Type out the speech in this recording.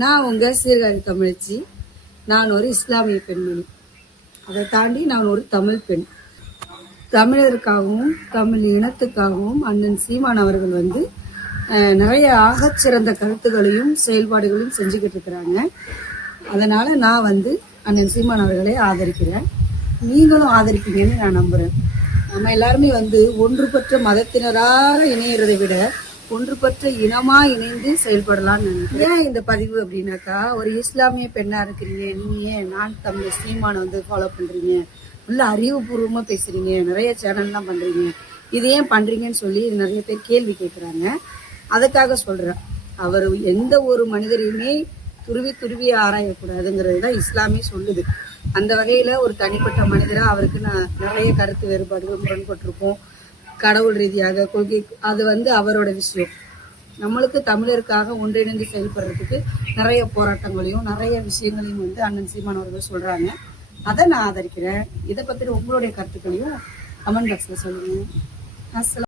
நான் உங்க சீர்காழி தமிழச்சி. நான் ஒரு இஸ்லாமிய பெண்மணி. அதை தாண்டி நான் ஒரு தமிழ் பெண். தமிழருக்காகவும் தமிழ் இனத்துக்காகவும் அண்ணன் சீமான் அவர்கள் நிறைய ஆகச்சிறந்த கருத்துகளையும் செயல்பாடுகளையும் செஞ்சுக்கிட்டு இருக்கிறாங்க. அதனால நான் அண்ணன் சீமான் அவர்களை ஆதரிக்கிறேன். நீங்களும் ஆதரிப்பீங்கன்னு நான் நம்புறேன். நம்ம எல்லாருமே ஒன்றுபட்ட மதத்தினராக இணையறதை விட ஒன்றுபட்ட இனமா இணைந்து செயல்படலாம்னு நினைக்கிறேன். ஏன் இந்த பதிவு அப்படின்னாக்கா, ஒரு இஸ்லாமிய பெண்ணா இருக்கிறீங்க, நீங்க ஏன் நான் தமிழ் சீமான ஃபாலோ பண்றீங்க, உள்ள அறிவுபூர்வமா பேசுறீங்க, நிறைய சேனல்லாம் பண்றீங்க, இது ஏன் பண்றீங்கன்னு சொல்லி நிறைய பேர் கேள்வி கேட்கிறாங்க. அதுக்காக சொல்றேன், அவர் எந்த ஒரு மனிதரையுமே துருவி ஆராயக்கூடாதுங்கிறது தான் இஸ்லாமே சொல்லுது. அந்த வகையில ஒரு தனிப்பட்ட மனிதரா அவருக்கு நான் நிறைய கருத்து வேறுபாடுகள் முரண்பட்டிருக்கோம். கடவுள் ரீதியாக கொள்கை அது அவரோட விஷயம். நம்மளுக்கு தமிழருக்காக ஒன்றிணைந்து செயல்படுறதுக்கு நிறைய போராட்டங்களையும் நிறைய விஷயங்களையும் அண்ணன் சீமான் அவர்கள் சொல்றாங்க. அதை நான் ஆதரிக்கிறேன். இதை பத்தின உங்களுடைய கருத்துக்களையும் கமெண்ட் பாக்ஸ்ல சொல்லுங்க. அஸ்ஸலாம்.